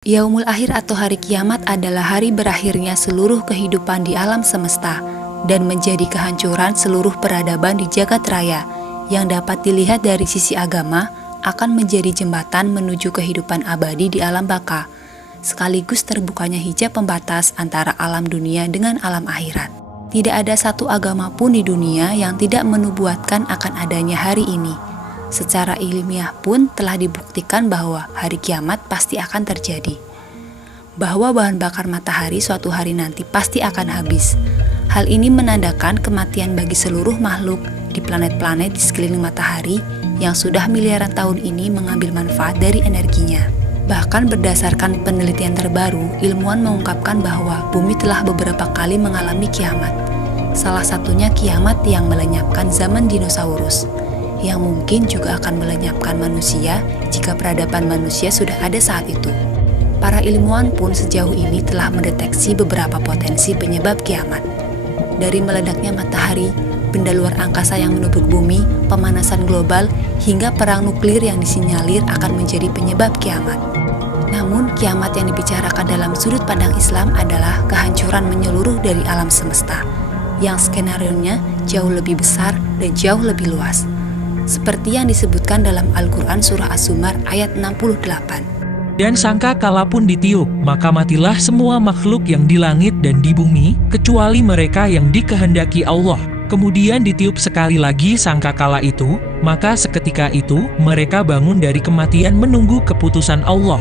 Yaumul Akhir atau hari kiamat adalah hari berakhirnya seluruh kehidupan di alam semesta dan menjadi kehancuran seluruh peradaban di jagat raya yang dapat dilihat dari sisi agama akan menjadi jembatan menuju kehidupan abadi di alam baka, sekaligus terbukanya hijab pembatas antara alam dunia dengan alam akhirat. Tidak ada satu agama pun di dunia yang tidak menubuatkan akan adanya hari ini. Secara ilmiah pun telah dibuktikan bahwa hari kiamat pasti akan terjadi. Bahwa bahan bakar matahari suatu hari nanti pasti akan habis. Hal ini menandakan kematian bagi seluruh makhluk di planet-planet di sekeliling matahari yang sudah miliaran tahun ini mengambil manfaat dari energinya. Bahkan berdasarkan penelitian terbaru, ilmuwan mengungkapkan bahwa bumi telah beberapa kali mengalami kiamat. Salah satunya kiamat yang melenyapkan zaman dinosaurus, yang mungkin juga akan melenyapkan manusia jika peradaban manusia sudah ada saat itu. Para ilmuwan pun sejauh ini telah mendeteksi beberapa potensi penyebab kiamat. Dari meledaknya matahari, benda luar angkasa yang menubruk bumi, pemanasan global, hingga perang nuklir yang disinyalir akan menjadi penyebab kiamat. Namun, kiamat yang dibicarakan dalam sudut pandang Islam adalah kehancuran menyeluruh dari alam semesta, yang skenarionya jauh lebih besar dan jauh lebih luas. Seperti yang disebutkan dalam Al-Quran Surah As-Zumar ayat 68. Dan sangkakala pun ditiup, maka matilah semua makhluk yang di langit dan di bumi, kecuali mereka yang dikehendaki Allah. Kemudian ditiup sekali lagi sangkakala itu, maka seketika itu mereka bangun dari kematian menunggu keputusan Allah.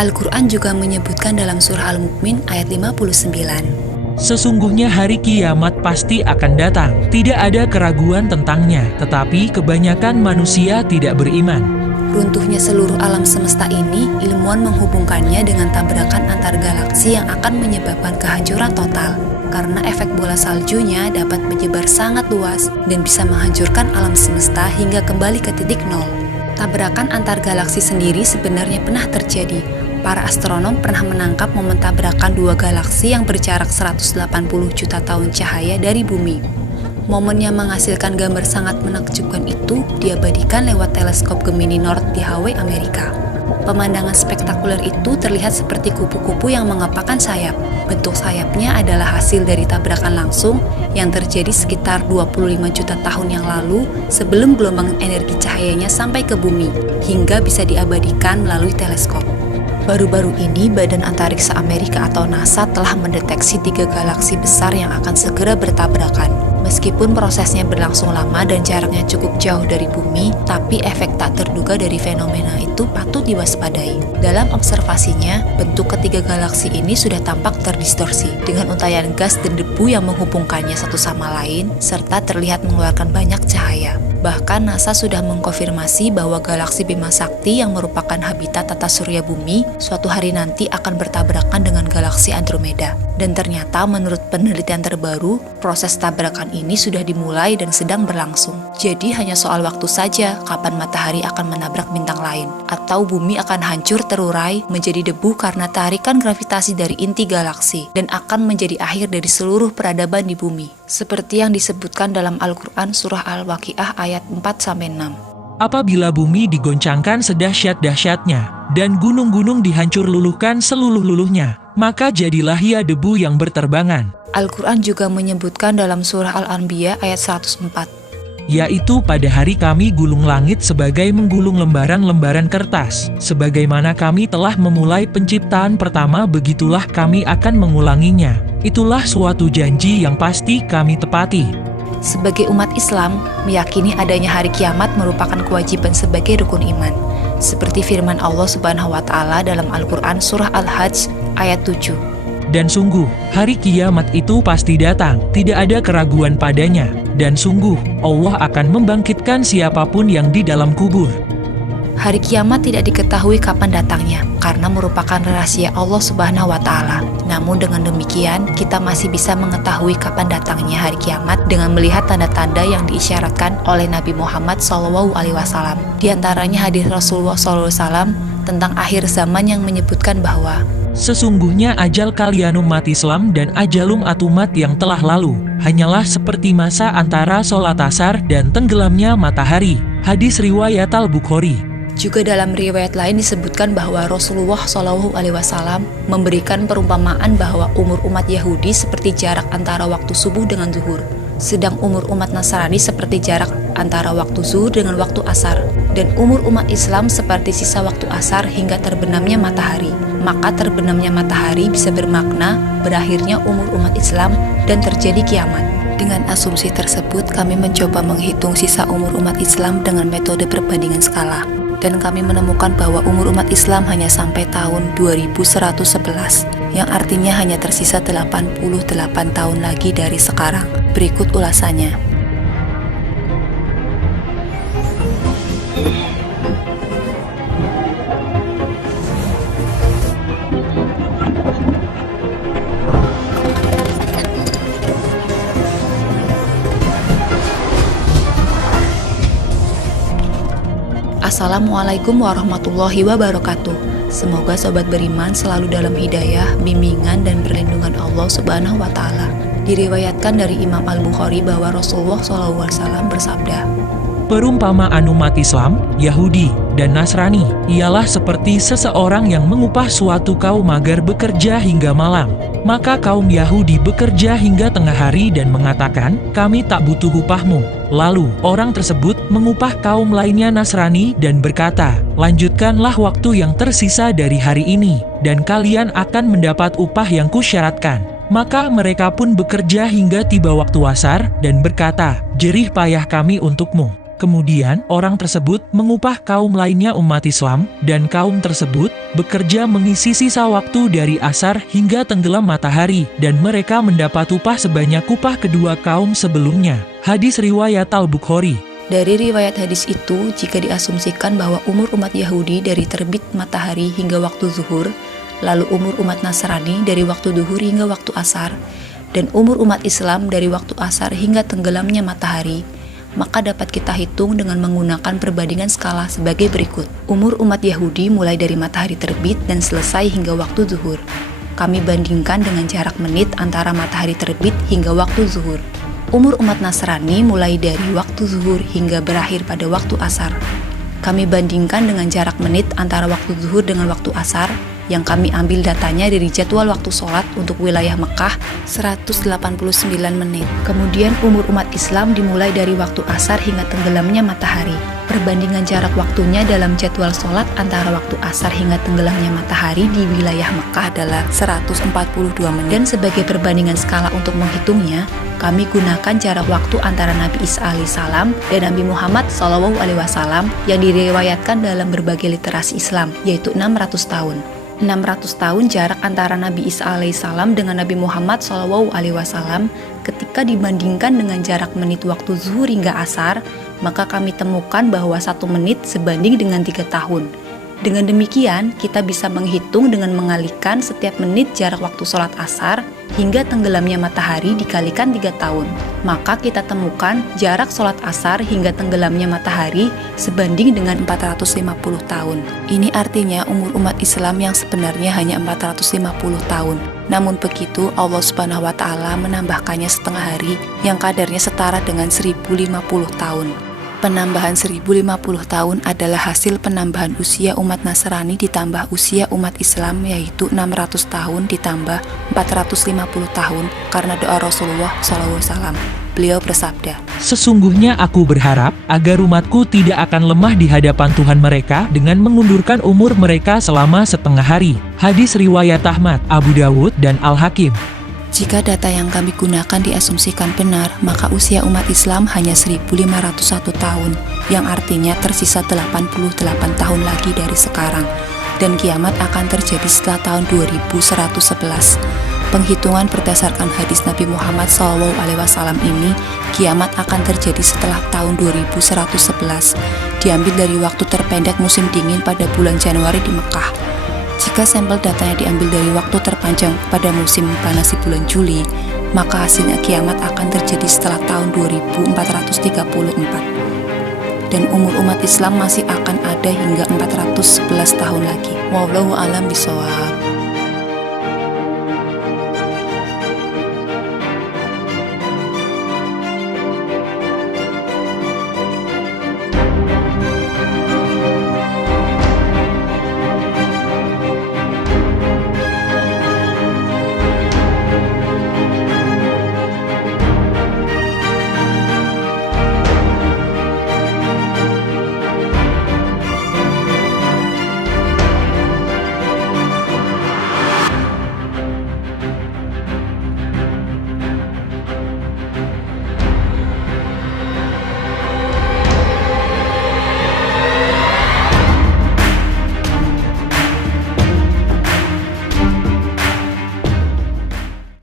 Al-Quran juga menyebutkan dalam Surah Al-Mu'min ayat 59. Sesungguhnya hari kiamat pasti akan datang, tidak ada keraguan tentangnya, tetapi kebanyakan manusia tidak beriman. Runtuhnya seluruh alam semesta ini, ilmuwan menghubungkannya dengan tabrakan antar galaksi yang akan menyebabkan kehancuran total. Karena efek bola saljunya dapat menyebar sangat luas dan bisa menghancurkan alam semesta hingga kembali ke titik nol. Tabrakan antar galaksi sendiri sebenarnya pernah terjadi. Para astronom pernah menangkap momen tabrakan dua galaksi yang berjarak 180 juta tahun cahaya dari bumi. Momen yang menghasilkan gambar sangat menakjubkan itu diabadikan lewat teleskop Gemini North di Hawaii, Amerika. Pemandangan spektakuler itu terlihat seperti kupu-kupu yang mengepakkan sayap. Bentuk sayapnya adalah hasil dari tabrakan langsung yang terjadi sekitar 25 juta tahun yang lalu sebelum gelombang energi cahayanya sampai ke bumi, hingga bisa diabadikan melalui teleskop. Baru-baru ini, Badan Antariksa Amerika atau NASA telah mendeteksi 3 galaksi besar yang akan segera bertabrakan. Meskipun prosesnya berlangsung lama dan jaraknya cukup jauh dari bumi, tapi efek tak terduga dari fenomena itu patut diwaspadai. Dalam observasinya, bentuk ketiga galaksi ini sudah tampak terdistorsi, dengan untayan gas dan debu yang menghubungkannya satu sama lain, serta terlihat mengeluarkan banyak cahaya. Bahkan NASA sudah mengkonfirmasi bahwa galaksi Bima Sakti yang merupakan habitat tata surya bumi suatu hari nanti akan bertabrakan dengan galaksi Andromeda. Dan ternyata menurut penelitian terbaru, proses tabrakan ini sudah dimulai dan sedang berlangsung. Jadi hanya soal waktu saja kapan matahari akan menabrak bintang lain, atau bumi akan hancur terurai menjadi debu karena tarikan gravitasi dari inti galaksi, dan akan menjadi akhir dari seluruh peradaban di bumi. Seperti yang disebutkan dalam Al-Quran Surah Al-Waqiah ayat 4-6. Apabila bumi digoncangkan sedahsyat-dahsyatnya, dan gunung-gunung dihancur luluhkan seluruh-luluhnya, maka jadilah ia debu yang berterbangan. Al-Quran juga menyebutkan dalam Surah Al-Anbiya ayat 104. Yaitu pada hari kami gulung langit sebagai menggulung lembaran-lembaran kertas. Sebagaimana kami telah memulai penciptaan pertama, begitulah kami akan mengulanginya. Itulah suatu janji yang pasti kami tepati. Sebagai umat Islam, meyakini adanya hari kiamat merupakan kewajiban sebagai rukun iman. Seperti firman Allah Subhanahu wa Ta'ala dalam Al-Quran Surah Al-Hajj ayat 7. Dan sungguh, hari kiamat itu pasti datang, tidak ada keraguan padanya. Dan sungguh, Allah akan membangkitkan siapapun yang di dalam kubur. Hari kiamat tidak diketahui kapan datangnya, karena merupakan rahasia Allah Subhanahu wa Ta'ala. Namun dengan demikian, kita masih bisa mengetahui kapan datangnya hari kiamat dengan melihat tanda-tanda yang diisyaratkan oleh Nabi Muhammad SAW. Di antaranya hadis Rasulullah SAW tentang akhir zaman yang menyebutkan bahwa sesungguhnya ajal kalian umat Islam dan ajalum umat yang telah lalu hanyalah seperti masa antara sholat asar dan tenggelamnya matahari. Hadis riwayat Al-Bukhari. Juga dalam riwayat lain disebutkan bahwa Rasulullah SAW memberikan perumpamaan bahwa umur umat Yahudi seperti jarak antara waktu subuh dengan zuhur, sedang umur umat Nasrani seperti jarak antara waktu zuhur dengan waktu asar, dan umur umat Islam seperti sisa waktu asar hingga terbenamnya matahari. Maka terbenamnya matahari bisa bermakna berakhirnya umur umat Islam dan terjadi kiamat. Dengan asumsi tersebut, kami mencoba menghitung sisa umur umat Islam dengan metode perbandingan skala. Dan kami menemukan bahwa umur umat Islam hanya sampai tahun 2111, yang artinya hanya tersisa 88 tahun lagi dari sekarang. Berikut ulasannya. Assalamualaikum warahmatullahi wabarakatuh. Semoga sobat beriman selalu dalam hidayah, bimbingan, dan perlindungan Allah Subhanahu wa Ta'ala. Diriwayatkan dari Imam Al-Bukhari bahwa Rasulullah SAW bersabda, Perumpamaan umat Islam, Yahudi, dan Nasrani ialah seperti seseorang yang mengupah suatu kaum agar bekerja hingga malam. Maka kaum Yahudi bekerja hingga tengah hari dan mengatakan, kami tak butuh upahmu. Lalu, orang tersebut mengupah kaum lainnya Nasrani dan berkata, lanjutkanlah waktu yang tersisa dari hari ini, dan kalian akan mendapat upah yang kusyaratkan. Maka mereka pun bekerja hingga tiba waktu asar dan berkata, jerih payah kami untukmu. Kemudian, orang tersebut mengupah kaum lainnya umat Islam, dan kaum tersebut bekerja mengisi sisa waktu dari asar hingga tenggelam matahari, dan mereka mendapat upah sebanyak upah kedua kaum sebelumnya. Hadis riwayat Al-Bukhari. Dari riwayat hadis itu, jika diasumsikan bahwa umur umat Yahudi dari terbit matahari hingga waktu zuhur, lalu umur umat Nasrani dari waktu zuhur hingga waktu asar, dan umur umat Islam dari waktu asar hingga tenggelamnya matahari, maka dapat kita hitung dengan menggunakan perbandingan skala sebagai berikut. Umur umat Yahudi mulai dari matahari terbit dan selesai hingga waktu zuhur. Kami bandingkan dengan jarak menit antara matahari terbit hingga waktu zuhur. Umur umat Nasrani mulai dari waktu zuhur hingga berakhir pada waktu asar. Kami bandingkan dengan jarak menit antara waktu zuhur dengan waktu asar, yang kami ambil datanya dari jadwal waktu sholat untuk wilayah Mekah 189 menit. Kemudian umur umat Islam dimulai dari waktu asar hingga tenggelamnya matahari. Perbandingan jarak waktunya dalam jadwal sholat antara waktu asar hingga tenggelamnya matahari di wilayah Mekah adalah 142 menit. Dan sebagai perbandingan skala untuk menghitungnya, kami gunakan jarak waktu antara Nabi Isa alaihissalam dan Nabi Muhammad SAW yang diriwayatkan dalam berbagai literasi Islam, yaitu 600 tahun. 600 tahun jarak antara Nabi Isa alaihissalam dengan Nabi Muhammad SAW ketika dibandingkan dengan jarak menit waktu zuhur hingga asar, maka kami temukan bahwa 1 menit sebanding dengan 3 tahun. Dengan demikian, kita bisa menghitung dengan mengalihkan setiap menit jarak waktu sholat asar hingga tenggelamnya matahari dikalikan 3 tahun. Maka kita temukan jarak sholat asar hingga tenggelamnya matahari sebanding dengan 450 tahun. Ini artinya umur umat Islam yang sebenarnya hanya 450 tahun. Namun begitu, Allah Subhanahu wa Ta'ala menambahkannya setengah hari yang kadarnya setara dengan 1050 tahun. Penambahan 1050 tahun adalah hasil penambahan usia umat Nasrani ditambah usia umat Islam, yaitu 600 tahun ditambah 450 tahun karena doa Rasulullah SAW. Beliau bersabda, Sesungguhnya aku berharap agar umatku tidak akan lemah di hadapan Tuhan mereka dengan mengundurkan umur mereka selama setengah hari. Hadis riwayat Ahmad, Abu Dawud, dan Al-Hakim. jika data yang kami gunakan diasumsikan benar, maka usia umat Islam hanya 1501 tahun, yang artinya tersisa 88 tahun lagi dari sekarang, dan kiamat akan terjadi setelah tahun 2111. Penghitungan berdasarkan hadis Nabi Muhammad SAW ini, kiamat akan terjadi setelah tahun 2111, diambil dari waktu terpendek musim dingin pada bulan Januari di Mekah. Jika sampel datanya diambil dari waktu terpanjang pada musim panas di bulan Juli, maka hasilnya kiamat akan terjadi setelah tahun 2434. Dan umur umat Islam masih akan ada hingga 411 tahun lagi. Wallahu a'lam bishawab.